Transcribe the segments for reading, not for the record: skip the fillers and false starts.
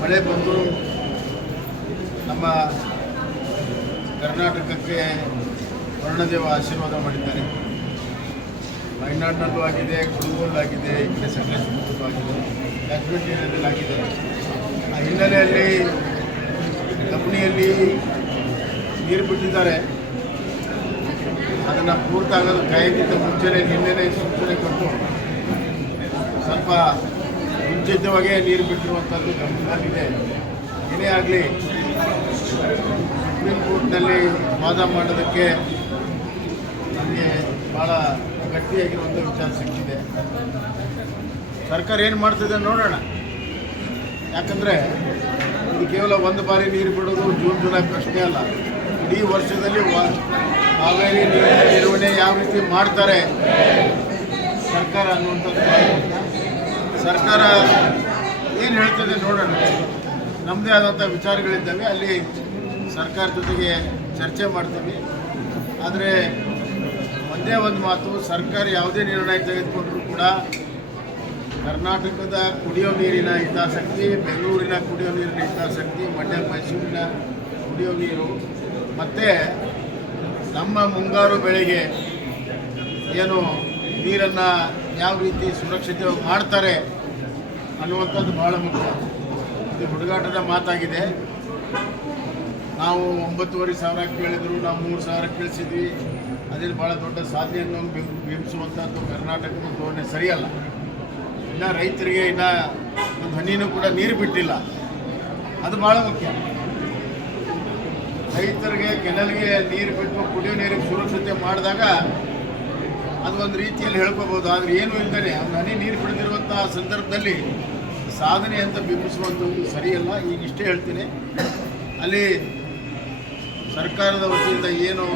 ಮಳೆ ಬಂದು ನಮ್ಮ ಕರ್ನಾಟಕಕ್ಕೆ ವರ್ಣದೇವ ಆಶೀರ್ವಾದ ಮಾಡಿದ್ದಾರೆ. ಮಲೆನಾಡಿನಲ್ಲೂ ಆಗಿದೆ, ಕೊಡಗಲ್ಲೂ ಈ ಕಡೆ ಸಕಲೇಶಪುರದಲ್ಲೂ ಆಗಿದೆ, ಕಾಶ್ಮೀರದಲ್ಲಿ ಆಗಿದೆ. ಆ ಹಿನ್ನೆಲೆಯಲ್ಲಿ ಕಬಿನಿಯಲ್ಲಿ ನೀರು ಬಿಟ್ಟಿದ್ದಾರೆ. ಅದನ್ನು ಪೂರ್ತಿ ಆಗೋದು ಕಾಯೋಕ್ಕಿಂತ ಮುಂಚೆನೇ ನಿನ್ನೆನೇ ಸೂಚನೆ ಕೊಟ್ಟು ಸ್ವಲ್ಪ ಮುಂಚಿತವಾಗೇ ನೀರು ಬಿಟ್ಟಿರುವಂಥದ್ದು ಗಮನದಲ್ಲಿದೆ. ಏನೇ ಆಗಲಿ ಸುಪ್ರೀಂ ಕೋರ್ಟ್ನಲ್ಲಿ ವಾದ ಮಾಡೋದಕ್ಕೆ ನಮಗೆ ಭಾಳ ಗಟ್ಟಿಯಾಗಿರುವಂಥ ವಿಚಾರ ಸಿಕ್ಕಿದೆ. ಸರ್ಕಾರ ಏನು ಮಾಡ್ತಿದೆ ನೋಡೋಣ. ಯಾಕಂದರೆ ಇದು ಕೇವಲ ಒಂದು ಬಾರಿ ನೀರು ಬಿಡೋದು ಜೂನ್ ಜುಲೈ ಪ್ರಶ್ನೆ ಅಲ್ಲ. ಇಡೀ ವರ್ಷದಲ್ಲಿ ಕಾವೇರಿ ನೀರಿನ ನಿರ್ವಹಣೆ ಯಾವ ರೀತಿ ಮಾಡ್ತಾರೆ ಸರ್ಕಾರ ಅನ್ನುವಂಥದ್ದು. ಸರ್ಕಾರ ಏನು ಹೇಳ್ತದೆ ನೋಡೋಣ. ನಮ್ಮದೇ ಆದಂಥ ವಿಚಾರಗಳಿದ್ದಾವೆ, ಅಲ್ಲಿ ಸರ್ಕಾರ ಜೊತೆಗೆ ಚರ್ಚೆ ಮಾಡ್ತೀವಿ. ಆದರೆ ಒಂದೇ ಒಂದು ಮಾತು, ಸರ್ಕಾರ ಯಾವುದೇ ನಿರ್ಣಯ ತೆಗೆದುಕೊಂಡರೂ ಕೂಡ ಕರ್ನಾಟಕದ ಕುಡಿಯೋ ನೀರಿನ ಹಿತಾಸಕ್ತಿ, ಬೆಂಗಳೂರಿನ ಕುಡಿಯೋ ನೀರಿನ ಹಿತಾಸಕ್ತಿ, ಮಂಡ್ಯ ಮೈಸೂರಿನ ಕುಡಿಯೋ ನೀರು ಮತ್ತು ನಮ್ಮ ಮುಂಗಾರು ಬೆಳೆಗೆ ಏನು ನೀರನ್ನು ಯಾವ ರೀತಿ ಸುರಕ್ಷಿತವಾಗಿ ಮಾಡ್ತಾರೆ ಅನ್ನುವಂಥದ್ದು ಭಾಳ ಮುಖ್ಯ. ಇದು ಹುಡುಗಾಟದ ಮಾತಾಗಿದೆ. ನಾವು 9,500 ಕೇಳಿದ್ರು, ನಾವು 3,000 ಕೇಳಿಸಿದ್ವಿ. ಅದೇನು ಭಾಳ ದೊಡ್ಡ ಸಾಧನೆಯನ್ನು ಬಿಂಬಿಸುವಂಥದ್ದು ಕರ್ನಾಟಕದ ಧೋರಣೆ ಸರಿಯಲ್ಲ. ಇನ್ನು ರೈತರಿಗೆ ಇನ್ನು ಒಂದು ಹನಿನೂ ಕೂಡ ನೀರು ಬಿಟ್ಟಿಲ್ಲ, ಅದು ಭಾಳ ಮುಖ್ಯ. ರೈತರಿಗೆ ಕೆನಲ್ಗೆ ನೀರು ಬಿಟ್ಟು ಕುಡಿಯೋ ನೀರಿಗೆ ಸುರಕ್ಷತೆ ಮಾಡಿದಾಗ ಅದು ಒಂದು ರೀತಿಯಲ್ಲಿ ಹೇಳ್ಕೋಬೋದು. ಆದರೆ ಏನೂ ಇಲ್ಲದೇ ಒಂದು ಹನಿ ನೀರು ಬಿಡದಿರುವಂಥ ಸಂದರ್ಭದಲ್ಲಿ ಸಾಧನೆ ಅಂತ ಬಿಂಬಿಸುವಂಥದ್ದು ಸರಿಯಲ್ಲ. ಈಗ ಇಷ್ಟೇ ಹೇಳ್ತೀನಿ, ಅಲ್ಲಿ ಸರ್ಕಾರದ ವತಿಯಿಂದ ಏನು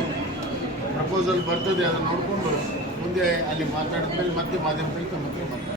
ಪ್ರಪೋಸಲ್ ಬರ್ತದೆ ಅದನ್ನು ನೋಡಿಕೊಂಡು ಮುಂದೆ ಅಲ್ಲಿ ಮಾತಾಡಿದ ಮೇಲೆ ಮತ್ತೆ ಮಾಧ್ಯಮದಲ್ಲಿ ತಮ್ಮ ಹತ್ರ